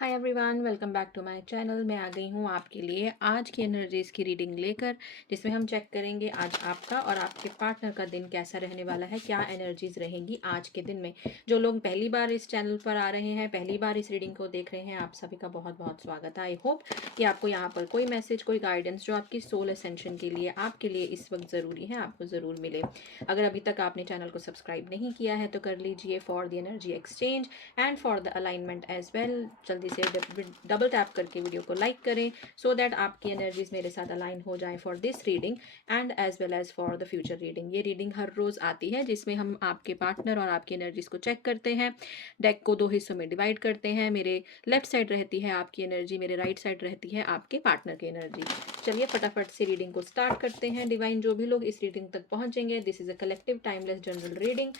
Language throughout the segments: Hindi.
Hi everyone, welcome back to my channel. मैं आ गई हूँ आपके लिए आज की एनर्जीज़ की रीडिंग लेकर, जिसमें हम चेक करेंगे आज आपका और आपके पार्टनर का दिन कैसा रहने वाला है, क्या एनर्जीज़ रहेंगी आज के दिन में। जो लोग पहली बार इस चैनल पर आ रहे हैं, पहली बार इस रीडिंग को देख रहे हैं, आप सभी का बहुत बहुत स्वागत है। आई होप कि आपको यहाँ पर कोई मैसेज, कोई गाइडेंस जो आपकी सोल असेंशन के लिए, आपके लिए इस वक्त ज़रूरी है, आपको ज़रूर मिले। अगर अभी तक आपने चैनल को सब्सक्राइब नहीं किया है तो कर लीजिए, for the energy exchange and for the alignment as well. जल्दी से डबल टैप करके वीडियो को लाइक करें सो दैट आपकी एनर्जीज मेरे साथ अलाइन हो जाए for this reading and as well as for the future reading. ये रीडिंग हर रोज आती है जिसमें हम आपके पार्टनर और आपकी एनर्जीज को चेक करते हैं। डेक को दो हिस्सों में डिवाइड करते हैं। मेरे लेफ्ट साइड रहती है आपकी एनर्जी, मेरे राइट साइड रहती है आपके पार्टनर की एनर्जी। चलिए फटाफट से रीडिंग को स्टार्ट करते हैं। डिवाइन जो भी लोग इस रीडिंग तक पहुंचेंगे, this is a collective timeless general reading.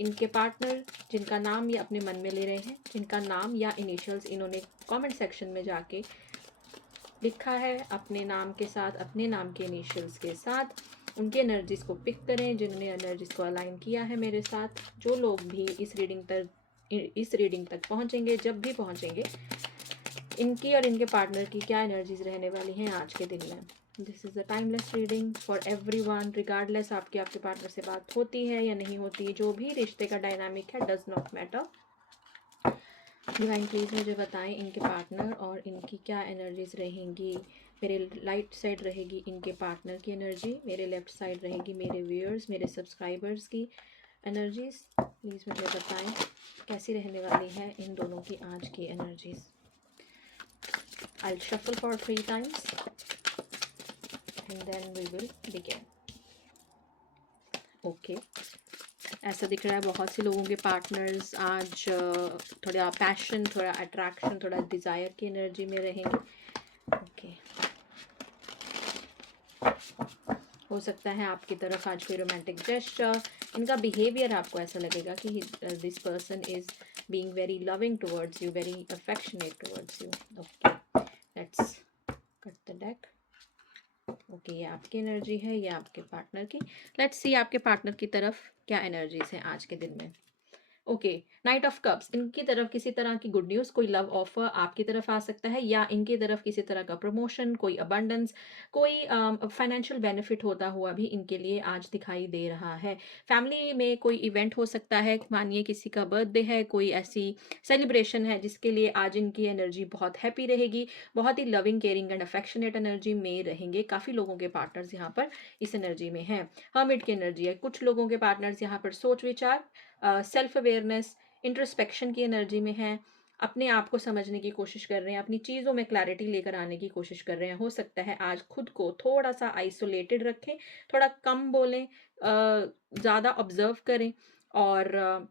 इनके पार्टनर जिनका नाम ये अपने मन में ले रहे हैं, जिनका नाम या इनिशियल्स इन्होंने कमेंट सेक्शन में जाके लिखा है अपने नाम के साथ, अपने नाम के इनिशियल्स के साथ, उनके एनर्जीज को पिक करें जिन्होंने एनर्जीज को अलाइन किया है मेरे साथ। जो लोग भी इस रीडिंग तक पहुंचेंगे, जब भी पहुंचेंगे, इनकी और इनके पार्टनर की क्या एनर्जीज रहने वाली हैं आज के दिन में। This is a timeless reading for everyone, regardless आपके पार्टनर से बात होती है या नहीं होती, जो भी रिश्ते का डायनामिक है, does not matter. Divine please मुझे बताएं इनके पार्टनर और इनकी क्या एनर्जीज रहेंगी। मेरे राइट साइड रहेगी इनके पार्टनर की एनर्जी, मेरे लेफ्ट साइड रहेगी मेरे व्यूअर्स, मेरे सब्सक्राइबर्स की एनर्जीज। प्लीज़ मुझे बताएं कैसी रहने वाली है इन दोनों की आज की energies. I'll shuffle for 3 times and then we will begin. Okay. ऐसा दिख रहा है बहुत से लोगों के पार्टनर्स आज थोड़ा पैशन, थोड़ा अट्रैक्शन, थोड़ा डिज़ायर की एनर्जी में रहेंगे। ओके, हो सकता है आपकी तरफ आज कोई रोमांटिक जेस्चर, इनका बिहेवियर आपको ऐसा लगेगा कि this person is being very loving towards you, very affectionate towards you. Okay, let's cut the deck. Okay, ये आपकी एनर्जी है, ये आपके पार्टनर की। लेट्स सी आपके पार्टनर की तरफ क्या एनर्जीज हैं आज के दिन में। ओके, नाइट ऑफ कप्स, इनकी तरफ किसी तरह की गुड न्यूज़, कोई लव ऑफर आपकी तरफ आ सकता है, या इनकी तरफ किसी तरह का प्रमोशन, कोई अबंडेंस, कोई फाइनेंशियल बेनिफिट होता हुआ भी इनके लिए आज दिखाई दे रहा है। फैमिली में कोई इवेंट हो सकता है, मानिए किसी का बर्थडे है, कोई ऐसी सेलिब्रेशन है जिसके लिए आज इनकी एनर्जी बहुत हैप्पी रहेगी, बहुत ही loving, caring and affectionate energy में रहेंगे। काफ़ी लोगों के पार्टनर्स यहाँ पर इस एनर्जी में हैं। हर्मिट की एनर्जी है, कुछ लोगों के पार्टनर्स यहाँ पर सोच विचार, सेल्फ अवेयरनेस, इंट्रोस्पेक्शन की एनर्जी में हैं। अपने आप को समझने की कोशिश कर रहे हैं, अपनी चीज़ों में क्लैरिटी लेकर आने की कोशिश कर रहे हैं। हो सकता है आज खुद को थोड़ा सा आइसोलेटेड रखें, थोड़ा कम बोलें, ज़्यादा ऑब्जर्व करें और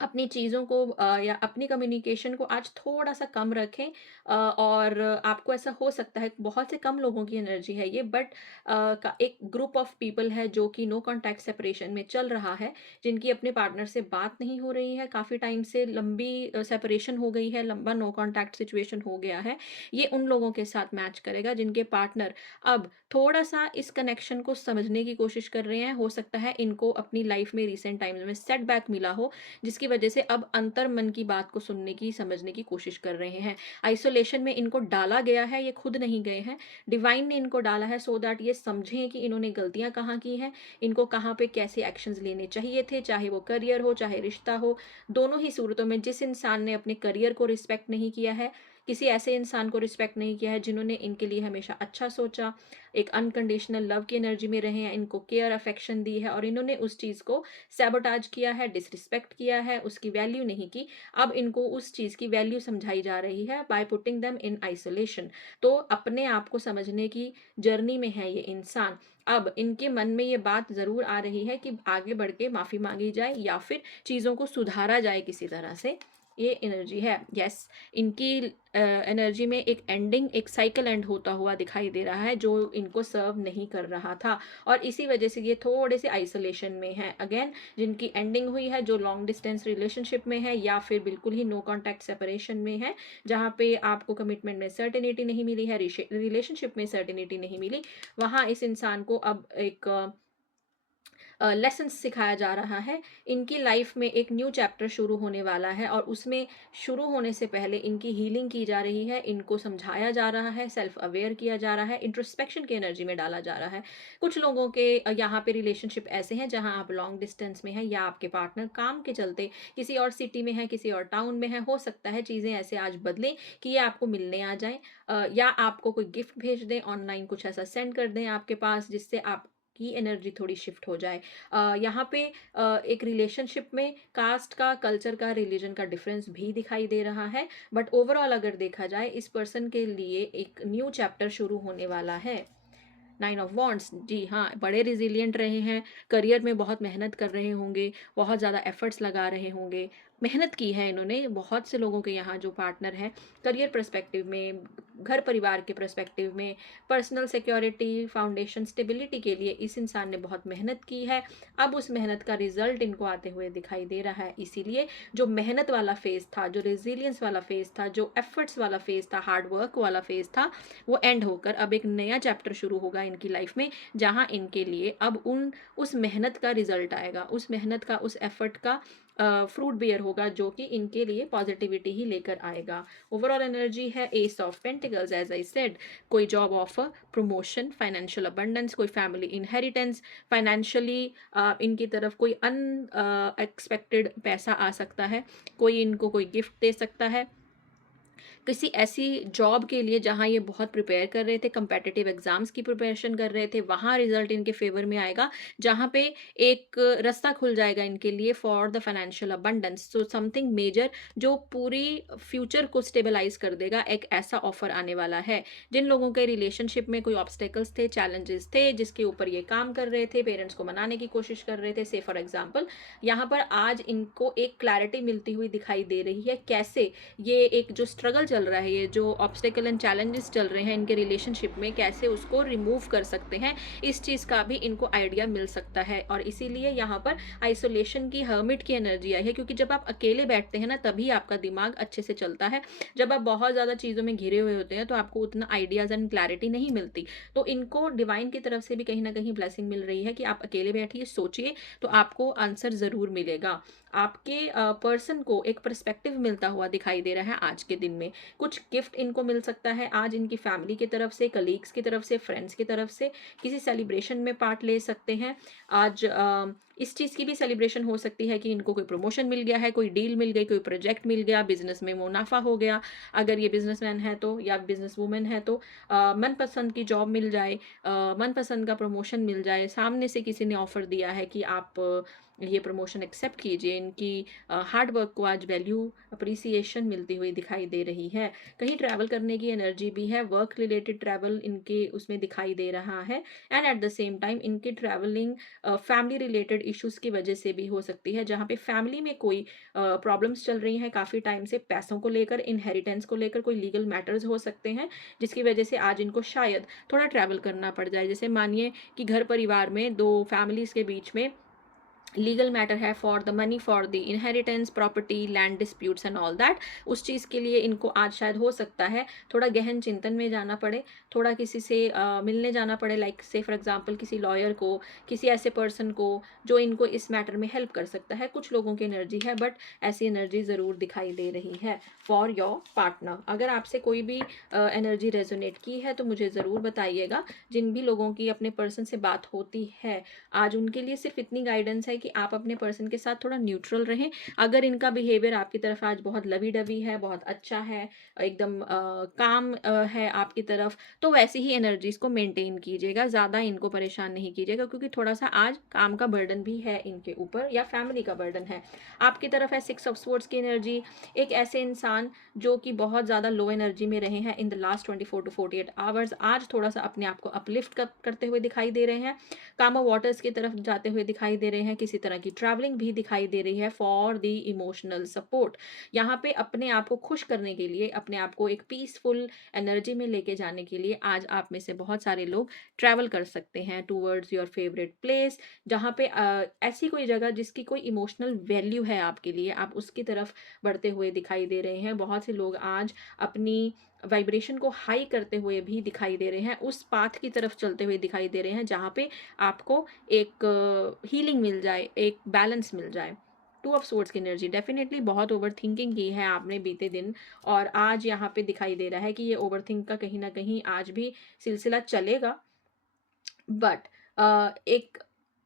अपनी चीज़ों को या अपनी कम्युनिकेशन को आज थोड़ा-सा कम रखें। और आपको ऐसा हो सकता है, बहुत से कम लोगों की एनर्जी है ये, बट का एक ग्रुप ऑफ पीपल है जो कि नो कॉन्टैक्ट सेपरेशन में चल रहा है, जिनकी अपने पार्टनर से बात नहीं हो रही है, काफ़ी टाइम से लंबी सेपरेशन हो गई है, लंबा नो कॉन्टैक्ट सिचुएशन हो गया है। ये उन लोगों के साथ मैच करेगा जिनके पार्टनर अब थोड़ा-सा इस कनेक्शन को समझने की कोशिश कर रहे हैं। हो सकता है इनको अपनी लाइफ में रिसेंट टाइम्स में सेटबैक मिला हो, जिसकी वजह से अब अंतर मन की बात को सुनने की, समझने की कोशिश कर रहे हैं। आइसोलेशन में इनको डाला गया है, ये खुद नहीं गए हैं, डिवाइन ने इनको डाला है सो दैट ये समझें कि इन्होंने गलतियाँ कहाँ की हैं, इनको कहाँ पे कैसे एक्शंस लेने चाहिए थे, चाहे वो करियर हो, चाहे रिश्ता हो। दोनों ही सूरतों में जिस इंसान ने अपने करियर को रिस्पेक्ट नहीं किया है, किसी ऐसे इंसान को रिस्पेक्ट नहीं किया है जिन्होंने इनके लिए हमेशा अच्छा सोचा, एक अनकंडीशनल लव की एनर्जी में रहे हैं, इनको केयर अफेक्शन दी है और इन्होंने उस चीज़ को सैबोटाज किया है, डिसरिस्पेक्ट किया है, उसकी वैल्यू नहीं की। अब इनको उस चीज़ की वैल्यू समझाई जा रही है by putting them in isolation. तो अपने आप को समझने की जर्नी में है ये इंसान। अब इनके मन में ये बात ज़रूर आ रही है कि आगे बढ़ के माफ़ी मांगी जाए या फिर चीज़ों को सुधारा जाए किसी तरह से। ये एनर्जी है। यस, इनकी एनर्जी में एक एंडिंग, एक साइकिल एंड होता हुआ दिखाई दे रहा है जो इनको सर्व नहीं कर रहा था, और इसी वजह से ये थोड़े से आइसोलेशन में है। अगेन, जिनकी एंडिंग हुई है, जो लॉन्ग डिस्टेंस रिलेशनशिप में है या फिर बिल्कुल ही नो कॉन्टैक्ट सेपरेशन में है, जहाँ पे आपको कमिटमेंट में सर्टेनिटी नहीं मिली है, रिलेशनशिप में सर्टेनिटी नहीं मिली, वहाँ इस इंसान को अब एक लेसन्स सिखाया जा रहा है। इनकी लाइफ में एक न्यू चैप्टर शुरू होने वाला है और उसमें शुरू होने से पहले इनकी हीलिंग की जा रही है, इनको समझाया जा रहा है, सेल्फ अवेयर किया जा रहा है, इंट्रोस्पेक्शन की एनर्जी में डाला जा रहा है। कुछ लोगों के यहाँ पे रिलेशनशिप ऐसे हैं जहाँ आप लॉन्ग डिस्टेंस में हैं या आपके पार्टनर काम के चलते किसी और सिटी में है, किसी और टाउन में है। हो सकता है चीज़ें ऐसे आज बदलें कि ये आपको मिलने आ जाएँ, या आपको कोई गिफ्ट भेज दें, ऑनलाइन कुछ ऐसा सेंड कर दें आपके पास जिससे आपकी एनर्जी थोड़ी शिफ्ट हो जाए। यहाँ पे एक रिलेशनशिप में कास्ट का, कल्चर का, रिलीजन का डिफरेंस भी दिखाई दे रहा है, बट ओवरऑल अगर देखा जाए इस पर्सन के लिए एक न्यू चैप्टर शुरू होने वाला है। 9 ऑफ वॉन्ड्स, जी हाँ, बड़े रिज़िलिएंट रहे हैं, करियर में बहुत मेहनत कर रहे होंगे, बहुत ज़्यादा एफ़र्ट्स लगा रहे होंगे, मेहनत की है इन्होंने। बहुत से लोगों के यहाँ जो पार्टनर हैं, करियर पर्सपेक्टिव में, घर परिवार के पर्सपेक्टिव में, पर्सनल सिक्योरिटी, फाउंडेशन, स्टेबिलिटी के लिए इस इंसान ने बहुत मेहनत की है। अब उस मेहनत का रिज़ल्ट इनको आते हुए दिखाई दे रहा है। इसीलिए जो मेहनत वाला फ़ेज़ था, जो रेज़िलियंस वाला फ़ेज़ था, जो एफ़र्ट्स वाला फ़ेज़ था, हार्ड वर्क वाला फ़ेज़ था, वो एंड होकर अब एक नया चैप्टर शुरू होगा इनकी लाइफ में, जहाँ इनके लिए अब उस मेहनत का रिजल्ट आएगा, उस मेहनत का, उस एफर्ट का फ्रूट बेयर होगा, जो कि इनके लिए पॉजिटिविटी ही लेकर आएगा। ओवरऑल एनर्जी है ace of pentacles, as I said, कोई job offer, promotion, financial abundance, कोई फैमिली इनहेरिटेंस, फाइनेंशियली इनकी तरफ कोई अनएक्सपेक्टेड पैसा आ सकता है, कोई इनको कोई गिफ्ट दे सकता है, किसी ऐसी जॉब के लिए जहाँ ये बहुत प्रिपेयर कर रहे थे, कम्पिटिटिव एग्जाम्स की प्रिपरेशन कर रहे थे, वहाँ रिजल्ट इनके फेवर में आएगा, जहाँ पे एक रास्ता खुल जाएगा इनके लिए for the financial abundance. So something major जो पूरी फ्यूचर को स्टेबलाइज कर देगा, एक ऐसा ऑफर आने वाला है। जिन लोगों के रिलेशनशिप में कोई ऑब्स्टेकल्स थे, चैलेंजेस थे, जिसके ऊपर ये काम कर रहे थे, पेरेंट्स को मनाने की कोशिश कर रहे थे, से फॉर एग्जाम्पल, यहाँ पर आज इनको एक क्लैरिटी मिलती हुई दिखाई दे रही है, कैसे ये एक जो स्ट्रगल चल रहा है, ये जो ऑब्स्टेकल एंड चैलेंजेस चल रहे हैं इनके रिलेशनशिप में, कैसे उसको रिमूव कर सकते हैं, इस चीज़ का भी इनको आइडिया मिल सकता है। और इसीलिए यहाँ पर आइसोलेशन की, हर्मिट की एनर्जी आई है, क्योंकि जब आप अकेले बैठते हैं ना, तभी आपका दिमाग अच्छे से चलता है। जब आप बहुत ज़्यादा चीज़ों में घिरे हुए होते हैं तो आपको उतना आइडियाज़ एंड क्लैरिटी नहीं मिलती। तो इनको डिवाइन की तरफ से भी कहीं ना कहीं ब्लेसिंग मिल रही है कि आप अकेले बैठिए, सोचिए, तो आपको आंसर ज़रूर मिलेगा। आपके पर्सन को एक पर्सपेक्टिव मिलता हुआ दिखाई दे रहा है आज के दिन में। कुछ गिफ्ट इनको मिल सकता है आज, इनकी फैमिली की तरफ से, कलीग्स की तरफ से, फ्रेंड्स की तरफ से, किसी सेलिब्रेशन में पार्ट ले सकते हैं आज। इस चीज़ की भी सेलिब्रेशन हो सकती है कि इनको कोई प्रमोशन मिल गया है, कोई डील मिल गई, कोई प्रोजेक्ट मिल गया, बिजनेस में मुनाफा हो गया, अगर ये बिजनेसमैन है तो, या बिजनेस वूमेन है तो मनपसंद की जॉब मिल जाए, मनपसंद का प्रमोशन मिल जाए, सामने से किसी ने ऑफर दिया है कि आप ये प्रमोशन एक्सेप्ट कीजिए। इनकी हार्ड वर्क को आज वैल्यू, अप्रिसिएशन मिलती हुई दिखाई दे रही है। कहीं ट्रैवल करने की एनर्जी भी है, वर्क रिलेटेड ट्रैवल इनके उसमें दिखाई दे रहा है, and at the same time इनकी ट्रैवलिंग फैमिली रिलेटेड इश्यूज की वजह से भी हो सकती है, जहाँ पे फैमिली में कोई प्रॉब्लम्स चल रही हैं काफ़ी टाइम से, पैसों को लेकर, इनहेरिटेंस को लेकर, कोई लीगल मैटर्स हो सकते हैं, जिसकी वजह से आज इनको शायद थोड़ा ट्रैवल करना पड़ जाए। जैसे मानिए कि घर परिवार में दो फैमिलीज के बीच में लीगल मैटर है for the money, for the inheritance, property, land disputes and all that, उस चीज़ के लिए इनको आज शायद हो सकता है थोड़ा गहन चिंतन में जाना पड़े, थोड़ा किसी से मिलने जाना पड़े, लाइक से फॉर एग्जांपल किसी लॉयर को, किसी ऐसे पर्सन को जो इनको इस मैटर में हेल्प कर सकता है। कुछ लोगों की एनर्जी है, बट ऐसी एनर्जी ज़रूर दिखाई दे रही है फॉर योर पार्टनर। अगर आपसे कोई भी एनर्जी रेजोनेट की है तो मुझे ज़रूर बताइएगा। जिन भी लोगों की अपने पर्सन से बात होती है, आज उनके लिए सिर्फ इतनी गाइडेंस है कि आप अपने पर्सन के साथ थोड़ा न्यूट्रल रहें। अगर इनका बिहेवियर आपकी तरफ आज बहुत लवी डवी है, बहुत अच्छा है, एकदम काम है आपकी तरफ, तो वैसी ही एनर्जीज को मेंटेन कीजिएगा, ज़्यादा इनको परेशान नहीं कीजिएगा, क्योंकि थोड़ा सा आज काम का बर्डन भी है इनके ऊपर, या फैमिली का बर्डन है। आपकी तरफ है 6 ऑफ स्वॉर्ड्स की एनर्जी, एक ऐसे इंसान जो कि बहुत ज़्यादा लो एनर्जी में रहे हैं in the last 24 to 48 hours, आज थोड़ा सा अपने आप को अपलिफ्ट करते हुए दिखाई दे रहे हैं, कामा वाटर्स की तरफ जाते हुए दिखाई दे रहे हैं, किसी तरह की ट्रैवलिंग भी दिखाई दे रही है फॉर द इमोशनल सपोर्ट। यहाँ पे अपने आप को खुश करने के लिए, अपने आप को एक पीसफुल एनर्जी में लेके जाने के लिए आज आप में से बहुत सारे लोग ट्रैवल कर सकते हैं टूवर्ड्स योर फेवरेट प्लेस, जहाँ पे ऐसी कोई जगह जिसकी कोई इमोशनल वैल्यू है आपके लिए, आप उसकी तरफ बढ़ते हुए दिखाई दे रहे हैं। बहुत से लोग आज अपनी वाइब्रेशन को हाई करते हुए भी दिखाई दे रहे हैं, उस पाथ की तरफ चलते हुए दिखाई दे रहे हैं जहाँ पे आपको एक हीलिंग मिल जाए, एक बैलेंस मिल जाए। टू ऑफ सोर्ड्स की एनर्जी, डेफिनेटली बहुत ओवर थिंकिंग की है आपने बीते दिन, और आज यहाँ पे दिखाई दे रहा है कि ये ओवर थिंक का कहीं ना कहीं आज भी सिलसिला चलेगा। बट एक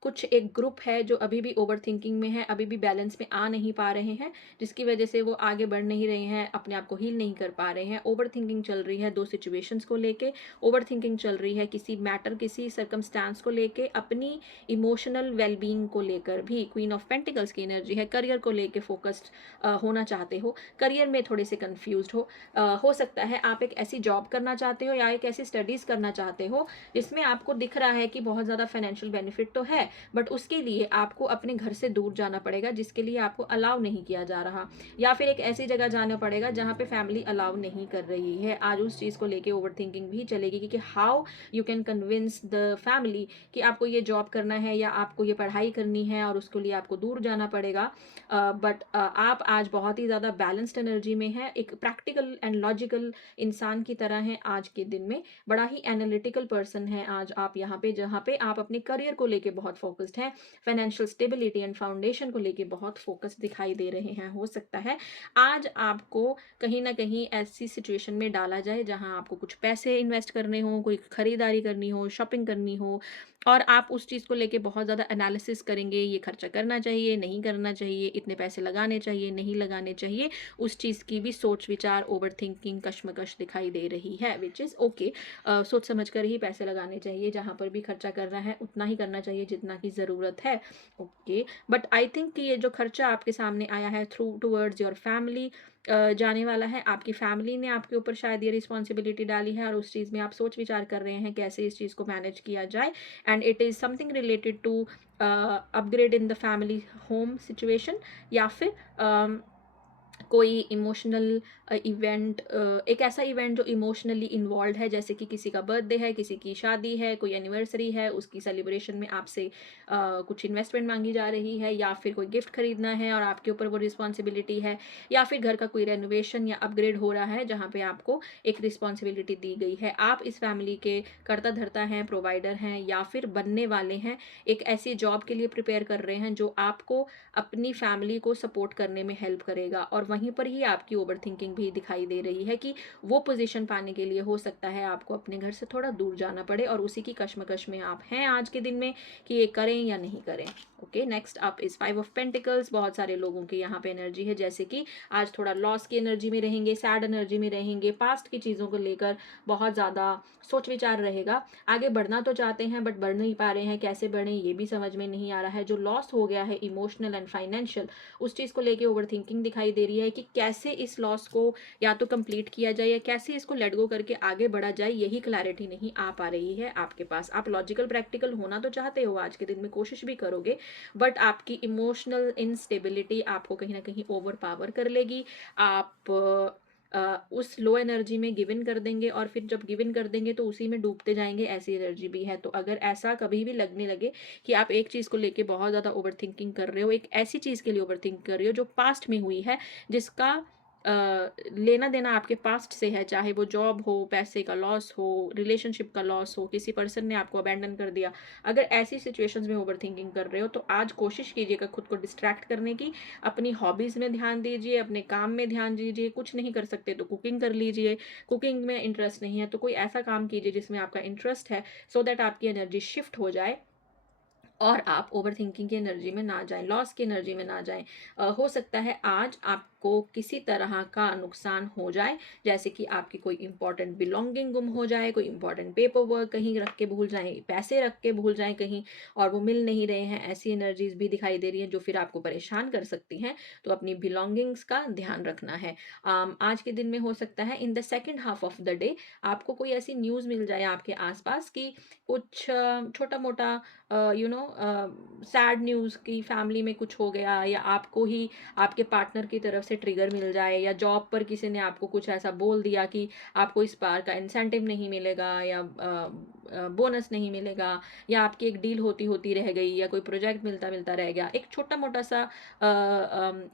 कुछ एक ग्रुप है जो अभी भी ओवर थिंकिंग में है, अभी भी बैलेंस में आ नहीं पा रहे हैं, जिसकी वजह से वो आगे बढ़ नहीं रहे हैं, अपने आप को हील नहीं कर पा रहे हैं। ओवर थिंकिंग चल रही है दो सिचुएशंस को लेके, ओवर थिंकिंग चल रही है किसी मैटर, किसी सर्कमस्टांस को लेके, अपनी इमोशनल वेलबींग को लेकर भी। क्वीन ऑफ पेंटिकल्स की एनर्जी है, करियर को लेके फोकस्ड होना चाहते हो, करियर में थोड़े से कन्फ्यूज हो सकता है आप एक ऐसी जॉब करना चाहते हो या एक ऐसी स्टडीज़ करना चाहते हो जिसमें आपको दिख रहा है कि बहुत ज़्यादा फाइनेंशियल बेनिफिट तो है, बट उसके लिए आपको अपने घर से दूर जाना पड़ेगा, जिसके लिए आपको अलाउ नहीं किया जा रहा, या फिर एक ऐसी जगह जाना पड़ेगा जहाँ पे फैमिली अलाउ नहीं कर रही है। आज उस चीज़ को लेके ओवर थिंकिंग भी चलेगी कि how you can convince the family कि आपको ये जॉब करना है या आपको ये पढ़ाई करनी है और उसके लिए आपको दूर जाना पड़ेगा। बट आप आज बहुत ही ज़्यादा बैलेंस्ड एनर्जी में है, एक प्रैक्टिकल एंड लॉजिकल इंसान की तरह हैं आज के दिन में, बड़ा ही एनालिटिकल पर्सन है आज आप यहाँ पे, जहाँ पे आप अपने करियर को लेके बहुत फोकस्ड हैं, फाइनेंशियल स्टेबिलिटी एंड फाउंडेशन को लेके बहुत फोकस्ड दिखाई दे रहे हैं। हो सकता है आज आपको कहीं ना कहीं ऐसी सिचुएशन में डाला जाए जहाँ आपको कुछ पैसे इन्वेस्ट करने हो, कोई खरीदारी करनी हो, शॉपिंग करनी हो, और आप उस चीज़ को लेके बहुत ज़्यादा एनालिसिस करेंगे, ये खर्चा करना चाहिए, नहीं करना चाहिए, इतने पैसे लगाने चाहिए, नहीं लगाने चाहिए, उस चीज़ की भी सोच विचार, ओवर थिंकिंग, कश्मकश दिखाई दे रही है, विच इज़ ओके। सोच समझ कर ही पैसे लगाने चाहिए, जहाँ पर भी खर्चा करना है उतना ही करना चाहिए जितना की ज़रूरत है, ओके। बट आई थिंक कि ये जो खर्चा आपके सामने आया है थ्रू टूवर्ड्स योर फैमिली जाने वाला है, आपकी फैमिली ने आपके ऊपर शायद ये रिस्पॉन्सिबिलिटी डाली है और उस चीज़ में आप सोच विचार कर रहे हैं कैसे इस चीज़ को मैनेज किया जाए, and it is something related to upgrade in the family home situation, या फिर कोई इमोशनल इवेंट, एक ऐसा इवेंट जो इमोशनली इन्वॉल्व है, जैसे कि किसी का बर्थडे है, किसी की शादी है, कोई एनिवर्सरी है, उसकी सेलिब्रेशन में आपसे कुछ इन्वेस्टमेंट मांगी जा रही है, या फिर कोई गिफ्ट खरीदना है और आपके ऊपर वो रिस्पॉन्सिबिलिटी है, या फिर घर का कोई रेनोवेशन या अपग्रेड हो रहा है जहाँ पे आपको एक रिस्पॉन्सिबिलिटी दी गई है। आप इस फैमिली के कर्ता धर्ता हैं, प्रोवाइडर हैं, या फिर बनने वाले हैं, एक ऐसी जॉब के लिए प्रिपेयर कर रहे हैं जो आपको अपनी फैमिली को सपोर्ट करने में हेल्प करेगा, और वहीं पर ही आपकी ओवर थिंकिंग भी दिखाई दे रही है कि वो पोजीशन पाने के लिए हो सकता है आपको अपने घर से थोड़ा दूर जाना पड़े, और उसी की कश्मकश में आप हैं आज के दिन में कि ये करें या नहीं करें, okay. Next up is 5 of pentacles. बहुत सारे लोगों की यहाँ पे एनर्जी है जैसे कि आज थोड़ा लॉस की एनर्जी में रहेंगे, सैड एनर्जी में रहेंगे, पास्ट की चीज़ों को लेकर बहुत ज़्यादा सोच विचार रहेगा। आगे बढ़ना तो चाहते हैं बट बढ़ नहीं पा रहे हैं, कैसे बढ़ें ये भी समझ में नहीं आ रहा है। जो लॉस हो गया है इमोशनल एंड फाइनेंशियल, उस चीज़ को लेके ओवर थिंकिंग दिखाई दे रही है कि कैसे इस लॉस को या तो कंप्लीट किया जाए या कैसे इसको लेट गो करके आगे बढ़ा जाए, यही क्लैरिटी नहीं आ पा रही है आपके पास। आप लॉजिकल प्रैक्टिकल होना तो चाहते हो, आज के दिन में कोशिश भी करोगे, बट आपकी इमोशनल इनस्टेबिलिटी आपको कहीं ना कहीं ओवर पावर कर लेगी। आप उस लो एनर्जी में गिव इन कर देंगे, और फिर जब गिव इन कर देंगे तो उसी में डूबते जाएंगे, ऐसी एनर्जी भी है। तो अगर ऐसा कभी भी लगने लगे कि आप एक चीज़ को लेके बहुत ज़्यादा ओवर थिंकिंग कर रहे हो, एक ऐसी चीज़ के लिए ओवर थिंक कर रहे हो जो पास्ट में हुई है, जिसका लेना देना आपके पास्ट से है, चाहे वो जॉब हो, पैसे का लॉस हो, रिलेशनशिप का लॉस हो, किसी पर्सन ने आपको अबैंडन कर दिया, अगर ऐसी सिचुएशंस में ओवर थिंकिंग कर रहे हो तो आज कोशिश कीजिएगा खुद को डिस्ट्रैक्ट करने की, अपनी हॉबीज़ में ध्यान दीजिए, अपने काम में ध्यान दीजिए। कुछ नहीं कर सकते तो कुकिंग कर लीजिए, कुकिंग में इंटरेस्ट नहीं है तो कोई ऐसा काम कीजिए जिसमें आपका इंटरेस्ट है, सो दैट आपकी एनर्जी शिफ्ट हो जाए और आप ओवर थिंकिंग की एनर्जी में ना जाएं, लॉस की एनर्जी में ना जाएं। हो सकता है आज आपको किसी तरह का नुकसान हो जाए, जैसे कि आपकी कोई इंपॉर्टेंट बिलोंगिंग गुम हो जाए, कोई इंपॉर्टेंट पेपर वर्क कहीं रख के भूल जाएं, पैसे रख के भूल जाएं कहीं और वो मिल नहीं रहे हैं, ऐसी एनर्जीज भी दिखाई दे रही हैं जो फिर आपको परेशान कर सकती हैं। तो अपनी बिलोंगिंग्स का ध्यान रखना है। आज के दिन में हो सकता है in the second half of the day आपको कोई ऐसी न्यूज़ मिल जाए आपके आसपास कि कुछ छोटा मोटा सैड न्यूज़ की फैमिली में कुछ हो गया, या आपको ही आपके पार्टनर की तरफ से ट्रिगर मिल जाए, या जॉब पर किसी ने आपको कुछ ऐसा बोल दिया कि आपको इस बार का इंसेंटिव नहीं मिलेगा, या बोनस नहीं मिलेगा, या आपकी एक डील होती होती रह गई, या कोई प्रोजेक्ट मिलता मिलता रह गया, एक छोटा मोटा सा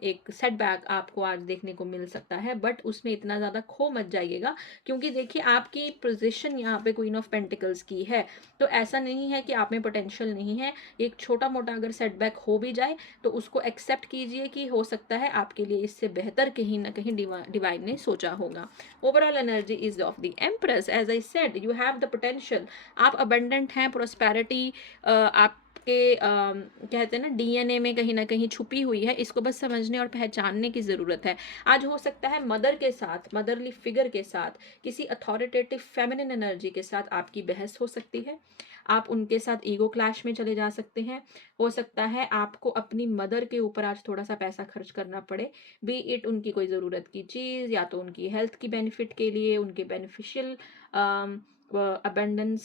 एक सेटबैक आपको आज देखने को मिल सकता है, बट उसमें इतना ज़्यादा खो मत जाइएगा, क्योंकि देखिए आपकी पोजीशन यहाँ पे क्वीन ऑफ पेंटिकल्स की है, तो ऐसा नहीं है कि आप में पोटेंशियल नहीं है। एक छोटा मोटा अगर सेटबैक हो भी जाए तो उसको एक्सेप्ट कीजिए कि हो सकता है आपके लिए इससे बेहतर कहीं ना कहीं डिवाइन ने सोचा होगा। Overall energy is of the empress, as I said you have the potential, आप अबंडेंट हैं, प्रोस्पेरिटी आप के कहते हैं ना डीएनए में कहीं ना कहीं छुपी हुई है, इसको बस समझने और पहचानने की ज़रूरत है। आज हो सकता है मदर के साथ, मदरली फिगर के साथ, किसी अथॉरिटेटिव फेमिनिन एनर्जी के साथ आपकी बहस हो सकती है, आप उनके साथ ईगो क्लैश में चले जा सकते हैं। हो सकता है आपको अपनी मदर के ऊपर आज थोड़ा सा पैसा खर्च करना पड़े, बी इट उनकी कोई ज़रूरत की चीज़, या तो उनकी हेल्थ की बेनिफिट के लिए, उनके बेनिफिशियल अबेंडेंस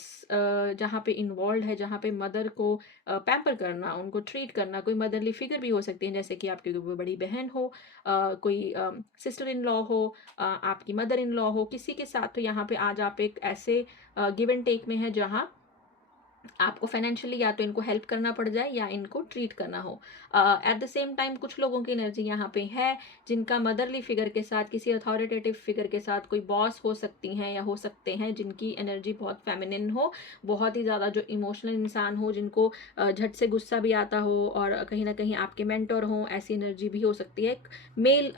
जहाँ पे इन्वॉल्व है, जहाँ पे मदर को पैम्पर करना, उनको ट्रीट करना, कोई मदरली फिगर भी हो सकती है, जैसे कि आपकी कोई बड़ी बहन हो, कोई सिस्टर इन लॉ हो, आपकी मदर इन लॉ हो, किसी के साथ। तो यहाँ पे आज आप एक ऐसे गिव एंड टेक में है जहाँ आपको फाइनेंशियली या तो इनको हेल्प करना पड़ जाए या इनको ट्रीट करना हो। एट द सेम टाइम कुछ लोगों की एनर्जी यहाँ पे है जिनका मदरली फिगर के साथ, किसी अथॉरिटेटिव फिगर के साथ, कोई बॉस हो सकती हैं या हो सकते हैं जिनकी एनर्जी बहुत फेमिनिन हो, बहुत ही ज़्यादा जो इमोशनल इंसान हो, जिनको झट से गुस्सा भी आता हो, और कहीं ना कहीं आपके मेंटर हों, ऐसी एनर्जी भी हो सकती है। मेल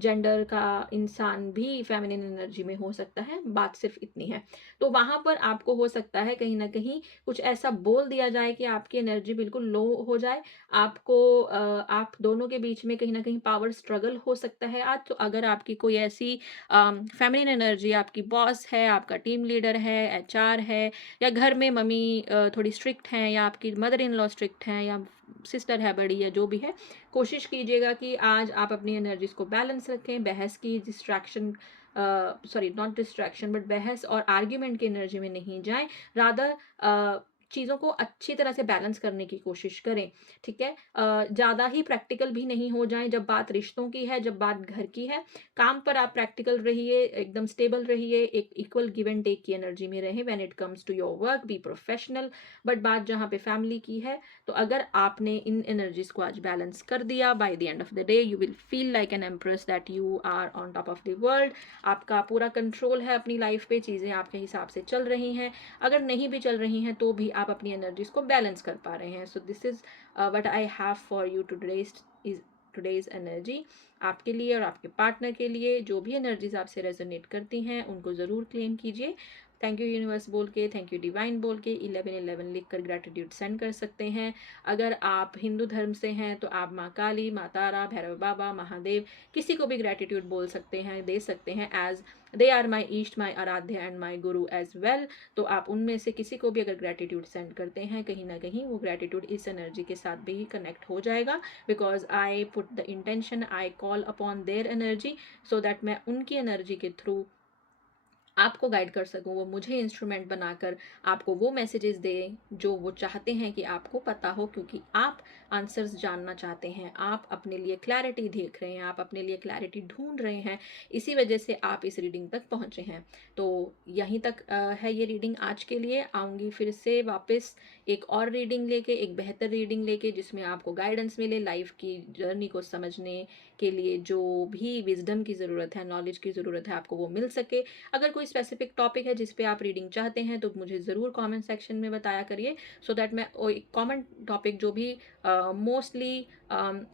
जेंडर का इंसान भी फेमिनिन एनर्जी में हो सकता है, बात सिर्फ इतनी है। तो वहाँ पर आपको हो सकता है कहीं ना कहीं कुछ ऐसा बोल दिया जाए कि आपकी एनर्जी बिल्कुल लो हो जाए, आपको आप दोनों के बीच में कहीं ना कहीं पावर स्ट्रगल हो सकता है आज। तो अगर आपकी कोई ऐसी फेमिनिन एनर्जी, आपकी बॉस है, आपका टीम लीडर है, एचआर है, या घर में मम्मी थोड़ी स्ट्रिक्ट हैं, या आपकी मदर इन लॉ स्ट्रिक्ट हैं, या सिस्टर है बड़ी, या जो भी है, कोशिश कीजिएगा कि आज आप अपनी एनर्जीज को बैलेंस रखें, बहस की distraction, sorry not distraction but बहस और आर्ग्यूमेंट की एनर्जी में नहीं जाएं, रादर चीज़ों को अच्छी तरह से बैलेंस करने की कोशिश करें। ठीक है, ज़्यादा ही प्रैक्टिकल भी नहीं हो जाएं जब बात रिश्तों की है, जब बात घर की है। काम पर आप प्रैक्टिकल रहिए, एकदम स्टेबल रहिए, एक इक्वल गिव एंड टेक की एनर्जी में रहें। When it comes to your work be professional, but बात जहाँ पे फैमिली की है, तो अगर आपने इन एनर्जीज को आज बैलेंस कर दिया, by the end of the day you will feel like an empress that you are on top of the world. आपका पूरा कंट्रोल है अपनी लाइफ पे, चीज़ें आपके हिसाब से चल रही हैं। अगर नहीं भी चल रही हैं तो भी आप अपनी एनर्जीज को बैलेंस कर पा रहे हैं। So this is what I have for you today's energy. आपके लिए और आपके पार्टनर के लिए जो भी एनर्जीज आपसे रेजोनेट करती हैं उनको ज़रूर क्लेम कीजिए। थैंक यू यूनिवर्स बोल के, थैंक यू डिवाइन बोल के 1111 लिख कर ग्रेटिट्यूड सेंड कर सकते हैं। अगर आप हिंदू धर्म से हैं तो आप माँ काली, माँ तारा, भैरव बाबा, महादेव, किसी को भी ग्रेटिट्यूड बोल सकते हैं, दे सकते हैं, एज दे आर माई ईस्ट, माई आराध्य and my Guru as well. तो आप उनमें से किसी को भी अगर ग्रेटिट्यूड सेंड करते हैं, कहीं ना कहीं वो ग्रेटिट्यूड इस एनर्जी के साथ भी कनेक्ट हो जाएगा, because I put the intention, I call upon their energy, so that मैं उनकी एनर्जी के थ्रू आपको गाइड कर सकूं, वो मुझे इंस्ट्रूमेंट बनाकर आपको वो मैसेजेस दे जो वो चाहते हैं कि आपको पता हो, क्योंकि आप आंसर्स जानना चाहते हैं, आप अपने लिए क्लैरिटी देख रहे हैं, आप अपने लिए क्लैरिटी ढूंढ रहे हैं, इसी वजह से आप इस रीडिंग तक पहुंचे हैं। तो यहीं तक है ये रीडिंग आज के लिए। आऊँगी फिर से वापस एक और रीडिंग लेके, एक बेहतर रीडिंग लेके, जिसमें आपको गाइडेंस मिले लाइफ की जर्नी को समझने के लिए, जो भी विजडम की ज़रूरत है, नॉलेज की ज़रूरत है, आपको वो मिल सके। अगर कोई स्पेसिफिक टॉपिक है जिस पे आप रीडिंग चाहते हैं तो मुझे ज़रूर कमेंट सेक्शन में बताया करिए, सो दैट मैं कॉमन टॉपिक जो भी मोस्टली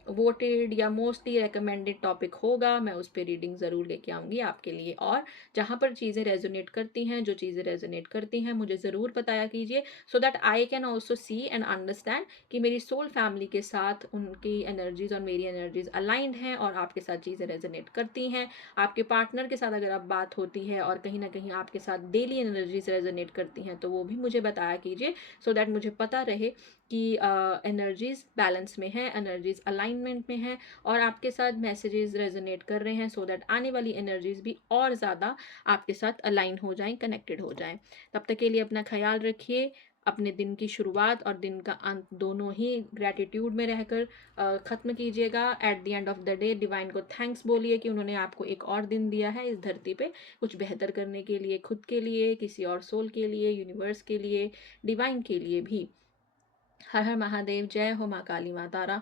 वोटेड या मोस्टली रिकमेंडेड टॉपिक होगा, मैं उस पर रीडिंग ज़रूर लेके आऊँगी आपके लिए। और जहाँ पर चीज़ें रेजोनेट करती हैं, जो चीज़ें रेजोनेट करती हैं, मुझे ज़रूर बताया कीजिए, so that I can also see and understand कि मेरी सोल फैमिली के साथ उनकी एनर्जीज और मेरी एनर्जीज अलाइंड हैं और आपके साथ चीज़ें रेजोनेट करती हैं। आपके पार्टनर के साथ अगर आप बात होती है और कहीं ना कहीं आपके साथ डेली एनर्जीज रेजोनेट करती हैं, तो वो भी मुझे बताया कीजिए, सो दैट मुझे पता रहे कि एनर्जीज बैलेंस में है, एनर्जीज अलाइनमेंट में है, और आपके साथ मैसेजेस रेजोनेट कर रहे हैं, सो दैट आने वाली एनर्जीज भी और ज़्यादा आपके साथ अलाइन हो जाएं, कनेक्टेड हो जाएं। तब तक के लिए अपना ख्याल रखिए, अपने दिन की शुरुआत और दिन का अंत दोनों ही ग्रैटिट्यूड में रहकर ख़त्म कीजिएगा। At the end of the day divine को थैंक्स बोलिए कि उन्होंने आपको एक और दिन दिया है इस धरती पे कुछ बेहतर करने के लिए, खुद के लिए, किसी और सोल के लिए, यूनिवर्स के लिए, डिवाइन के लिए भी। हर हर महादेव, जय हो माँ काली माँ तारा।